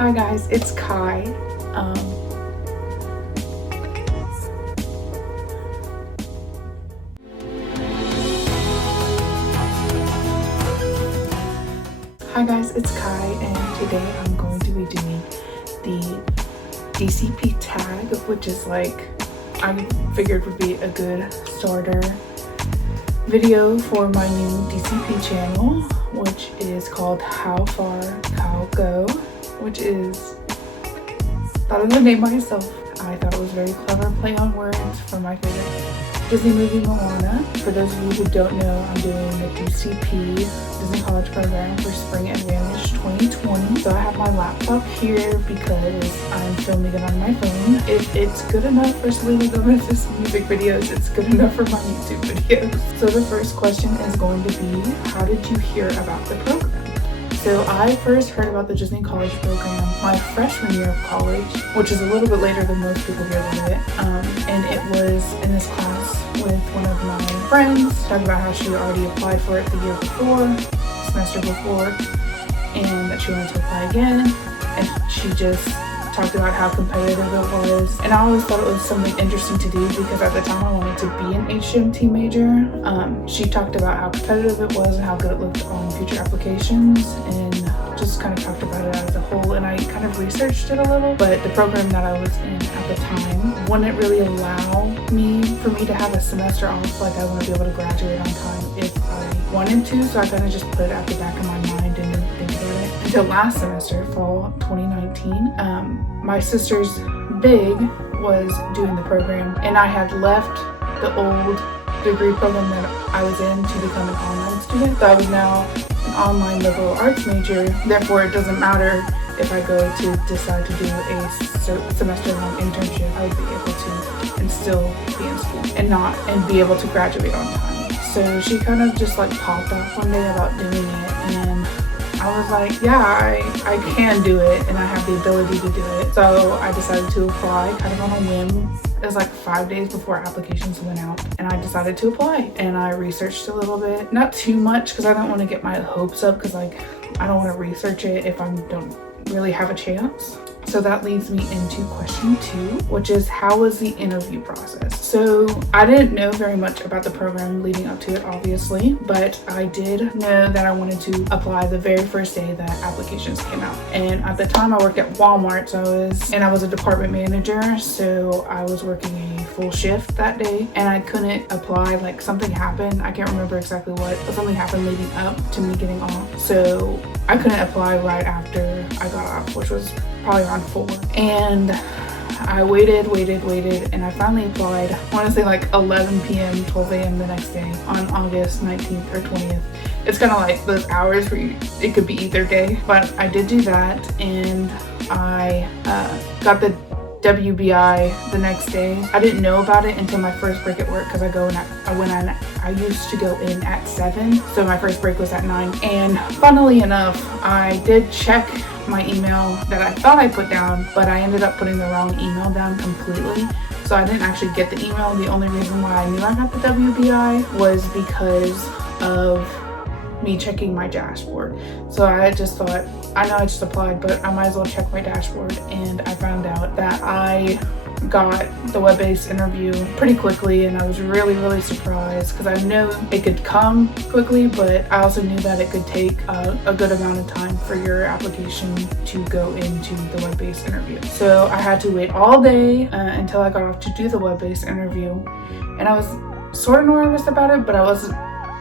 Hi guys, it's Kai. Hi guys, it's Kai, and today I'm going to be doing the DCP Tag, which is like, I figured would be a good starter video for my new DCP channel, which is called How Far Cow Go, which is, thought of the name myself. I thought it was very clever play on words from my favorite Disney movie, Moana. For those of you who don't know, I'm doing the DCP Disney College Program for Spring Advantage 2020. So I have my laptop here because I'm filming it on my phone. If it's good enough for Selena Gomez's music videos, it's good enough for my YouTube videos. So the first question is going to be, how did you hear about the program? So I first heard about the Disney College Program my freshman year of college, which is a little bit later than most people hear about it. And it was in this class with one of my friends, talking about how she already applied for it the year before, semester before, and that she wanted to apply again. And she just talked about how competitive it was. And I always thought it was something interesting to do because at the time I wanted to be an HMT major. She talked about how competitive it was and how good it looked on future applications, and just kind of talked about it as a whole. And I kind of researched it a little, but the program that I was in at the time wouldn't really allow for me to have a semester off. Like, I want to be able to graduate on time if I wanted to, so I kind of just put it at the back of my mind and didn't think about it until last semester, fall 2019. My sister's big was doing the program, and I had left the old degree program that I was in to become an online student. So I was now an online liberal arts major. Therefore, it doesn't matter if I go to decide to do a semester-long internship, I would be able to and still be in school and be able to graduate on time. So she kind of just like popped off one day about doing it, and I was like, yeah, I can do it, and I have the ability to do it. So I decided to apply kind of on a whim. It was like 5 days before applications went out, and I decided to apply. And I researched a little bit, not too much because I don't want to get my hopes up, because like I don't want to research it if I don't really have a chance. So that leads me into question 2, which is, how was the interview process? So I didn't know very much about the program leading up to it, obviously, but I did know that I wanted to apply the very first day that applications came out. And at the time I worked at Walmart, so I was a department manager, so I was working a full shift that day, and I couldn't apply. Like, something happened, I can't remember exactly what, but something happened leading up to me getting off. So I couldn't apply right after I got off, which was probably around 4. And I waited, and I finally applied, I want to say like 11 p.m., 12 a.m. the next day on August 19th or 20th. It's kind of like those hours where it could be either day, but I did do that, and I got the WBI the next day. I didn't know about it until my first break at work, because I used to go in at 7, so my first break was at 9. And funnily enough, I did check my email that I thought I put down, but I ended up putting the wrong email down completely. So I didn't actually get the email. The only reason why I knew I got the WBI was because of me checking my dashboard. So I just thought, I know I just applied, but I might as well check my dashboard. And I found out that I got the web-based interview pretty quickly, and I was really surprised, because I know it could come quickly, but I also knew that it could take a good amount of time for your application to go into the web-based interview. So I had to wait all day until I got off to do the web-based interview, and I was sort of nervous about it, but I wasn't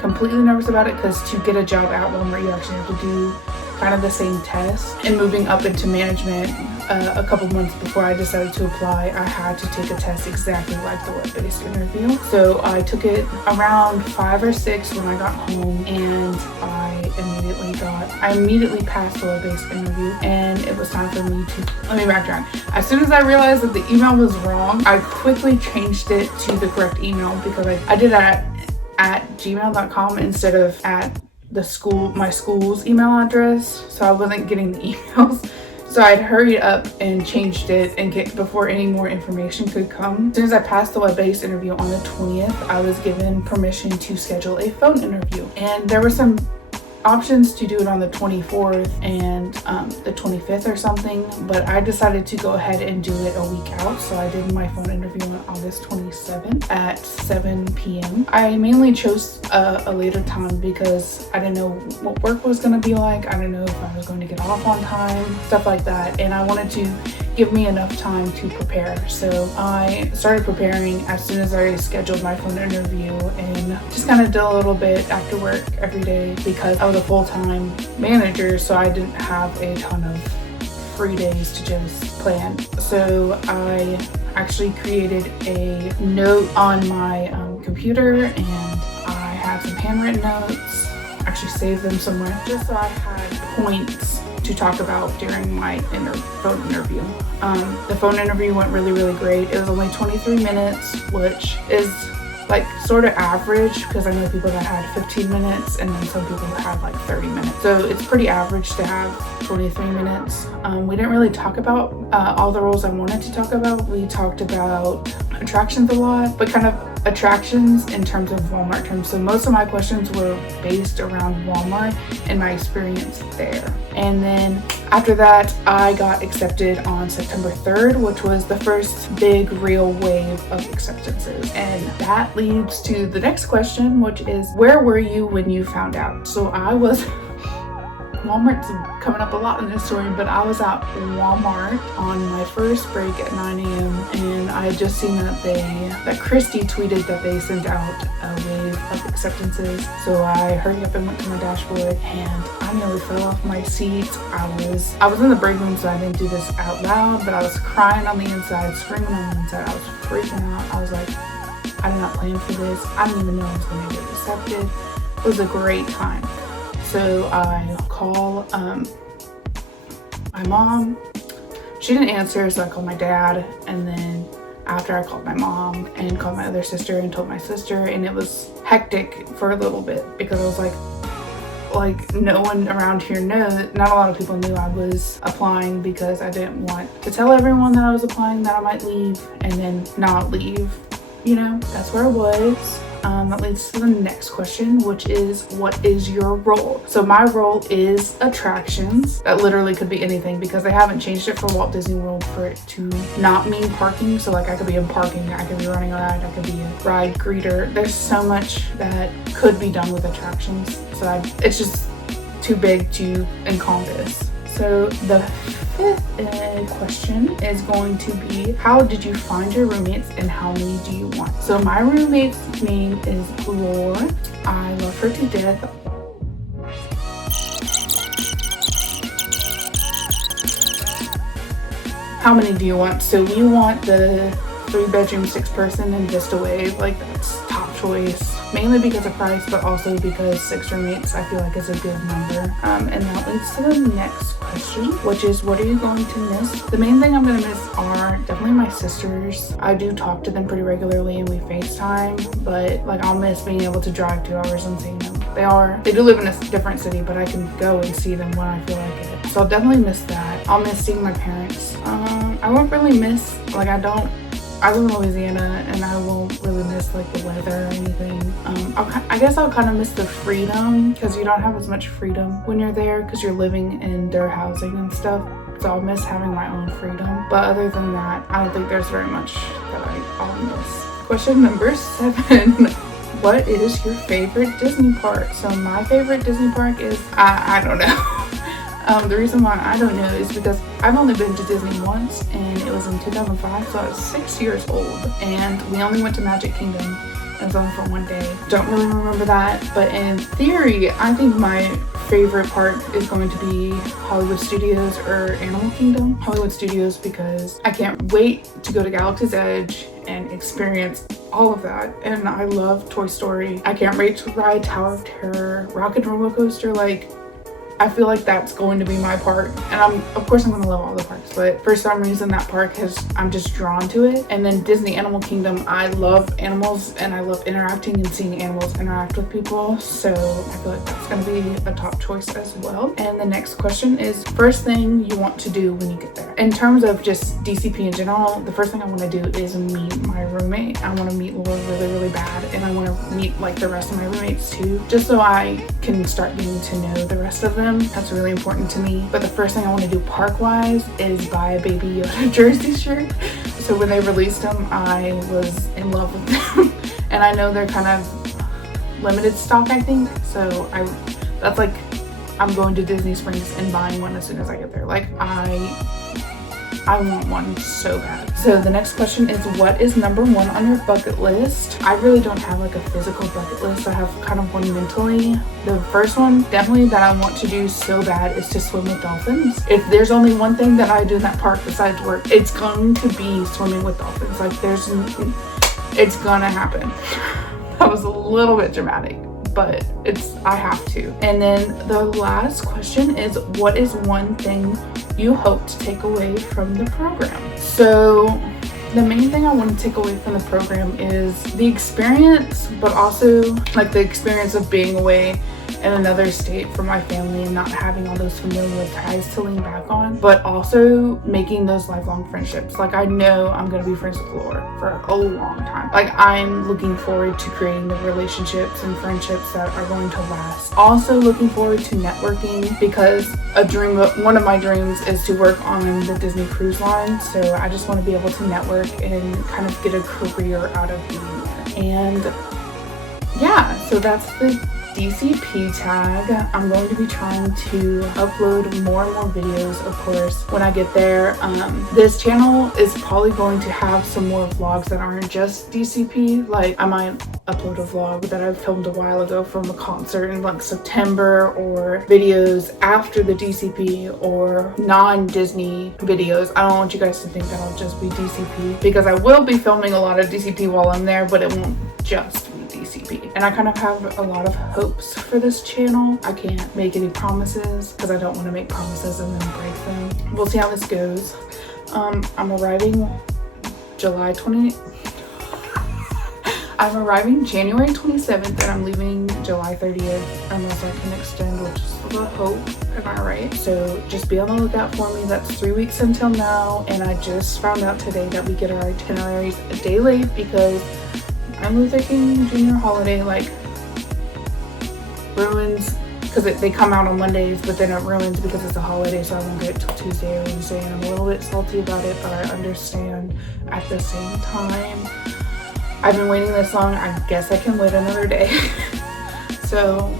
completely nervous about it, because to get a job at Walmart, you actually have to do kind of the same test. And moving up into management, a couple months before I decided to apply, I had to take a test exactly like the web-based interview. So I took it around 5 or 6 when I got home, and I immediately passed the web-based interview, and it was time for me to, let me backtrack. As soon as I realized that the email was wrong, I quickly changed it to the correct email, because I did it at gmail.com instead of at my school's email address, so I wasn't getting the emails. So I'd hurried up and changed it before any more information could come. As soon as I passed the web-based interview on the 20th, I was given permission to schedule a phone interview. And there were some options to do it on the 24th and the 25th or something, but I decided to go ahead and do it a week out. So I did my phone interview on August 27th at 7 p.m. I mainly chose a later time because I didn't know what work was going to be like. I didn't know if I was going to get off on time, stuff like that, and I wanted to give me enough time to prepare. So I started preparing as soon as I scheduled my phone interview, and just kind of did a little bit after work every day because I was a full-time manager, so I didn't have a ton of free days to just plan. So I actually created a note on my computer, and I have some handwritten notes, actually saved them somewhere just so I had points to talk about during my phone interview. The phone interview went really great. It was only 23 minutes, which is like sort of average because I know people that had 15 minutes and then some people that had like 30 minutes. So it's pretty average to have 23 minutes. We didn't really talk about all the roles I wanted to talk about. We talked about attractions a lot, but kind of attractions in terms of Walmart terms. So most of my questions were based around Walmart and my experience there. And then after that, I got accepted on September 3rd, which was the first big real wave of acceptances. And that leads to the next question, which is, where were you when you found out? So I was Walmart's coming up a lot in this story, but I was at Walmart on my first break at 9 a.m. and I had just seen that Christy tweeted that they sent out a wave of acceptances. So I hurried up and went to my dashboard, and I nearly fell off my seat. I was in the break room, so I didn't do this out loud, but I was crying on the inside, screaming on the inside. I was freaking out. I was like, I did not plan for this. I didn't even know I was going to get accepted. It was a great time. So I call my mom. She didn't answer, so I called my dad, and then after I called my mom and called my other sister and told my sister, and it was hectic for a little bit because I was like no one around here knows. Not a lot of people knew I was applying because I didn't want to tell everyone that I was applying, that I might leave and then not leave. You know, that's where I was. That leads to the next question, which is, what is your role? So my role is attractions. That literally could be anything because they haven't changed it for Walt Disney World for it to not mean parking. So like I could be in parking, I could be running a ride, I could be a ride greeter. There's so much that could be done with attractions. So it's just too big to encompass. So the fifth question is going to be, how did you find your roommates and how many do you want? So my roommate's name is Lore. I love her to death. How many do you want? So we want the 3-bedroom, 6-person in Vista Wave. Like, that's top choice. Mainly because of price, but also because 6 roommates I feel like is a good number. And that leads to the next question, which is, what are you going to miss? The main thing I'm going to miss are definitely my sisters. I do talk to them pretty regularly and we FaceTime, but like I'll miss being able to drive 2 hours and seeing them. They do live in a different city, but I can go and see them when I feel like it. So I'll definitely miss that. I'll miss seeing my parents. I won't really miss, like I live in Louisiana and I won't really miss like the weather or anything. I guess I'll kind of miss the freedom because you don't have as much freedom when you're there because you're living in their housing and stuff. So I'll miss having my own freedom. But other than that, I don't think there's very much that I'll miss. Question number 7. What is your favorite Disney park? So my favorite Disney park is, I don't know. The reason why I don't know is because I've only been to Disney once, and it was in 2005, so I was 6 years old, and we only went to Magic Kingdom. It was only for one day. Don't really remember that, but in theory, I think my favorite park is going to be Hollywood Studios or Animal Kingdom. Hollywood Studios because I can't wait to go to Galaxy's Edge and experience all of that, and I love Toy Story. I can't wait to ride Tower of Terror, Rock and Roller Coaster. Like, I feel like that's going to be my park, and of course I'm going to love all the parks, but for some reason that park I'm just drawn to it. And then Disney Animal Kingdom, I love animals and I love interacting and seeing animals interact with people, so I feel like that's going to be a top choice as well. And the next question is, first thing you want to do when you get there. in terms of just DCP in general, the first thing I want to do is meet my roommate. I want to meet Laura really bad, and I want to meet like the rest of my roommates too, just so I can start getting to know the rest of them. That's really important to me. But the first thing I want to do park wise is buy a Baby Yoda jersey shirt. So when they released them, I was in love with them. And I know they're kind of limited stock, I think. So that's like, I'm going to Disney Springs and buying one as soon as I get there. Like I want one so bad. So the next question is, what is number one on your bucket list? I really don't have like a physical bucket list. I have kind of one mentally. The first one definitely that I want to do so bad is to swim with dolphins. If there's only one thing that I do in that park besides work, it's going to be swimming with dolphins. Like it's gonna happen. That was a little bit dramatic, but I have to. And then the last question is, what is one thing you hope to take away from the program? So the main thing I want to take away from the program is the experience, but also like the experience of being away in another state from my family and not having all those familiar ties to lean back on, but also making those lifelong friendships. Like I know I'm going to be friends with Laura for a long time. Like I'm looking forward to creating the relationships and friendships that are going to last. Also looking forward to networking, because one of my dreams is to work on the Disney Cruise Line. So I just want to be able to network and kind of get a career out of being there. And yeah, so that's the DCP tag. I'm going to be trying to upload more and more videos, of course, when I get there. This channel is probably going to have some more vlogs that aren't just DCP. Like I might upload a vlog that I filmed a while ago from a concert in like September, or videos after the DCP, or non-Disney videos. I don't want you guys to think that I'll just be DCP, because I will be filming a lot of DCP while I'm there, but it won't just DCP. And I kind of have a lot of hopes for this channel. I can't make any promises because I don't want to make promises and then break them. We'll see how this goes. I'm arriving January 27th, and I'm leaving July 30th, unless I can extend, which is the hope. Am I right? So just be on the lookout for me. That's 3 weeks until now, and I just found out today that we get our itineraries a day late because Martin Luther King Jr. holiday like ruins, because they come out on Mondays, but then it ruins because it's a holiday, so I won't get it till Tuesday or Wednesday, and I'm a little bit salty about it, but I understand at the same time. I've been waiting this long, I guess I can wait another day. So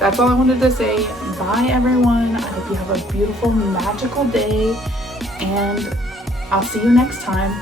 that's all I wanted to say. Bye everyone. I hope you have a beautiful, magical day, and I'll see you next time.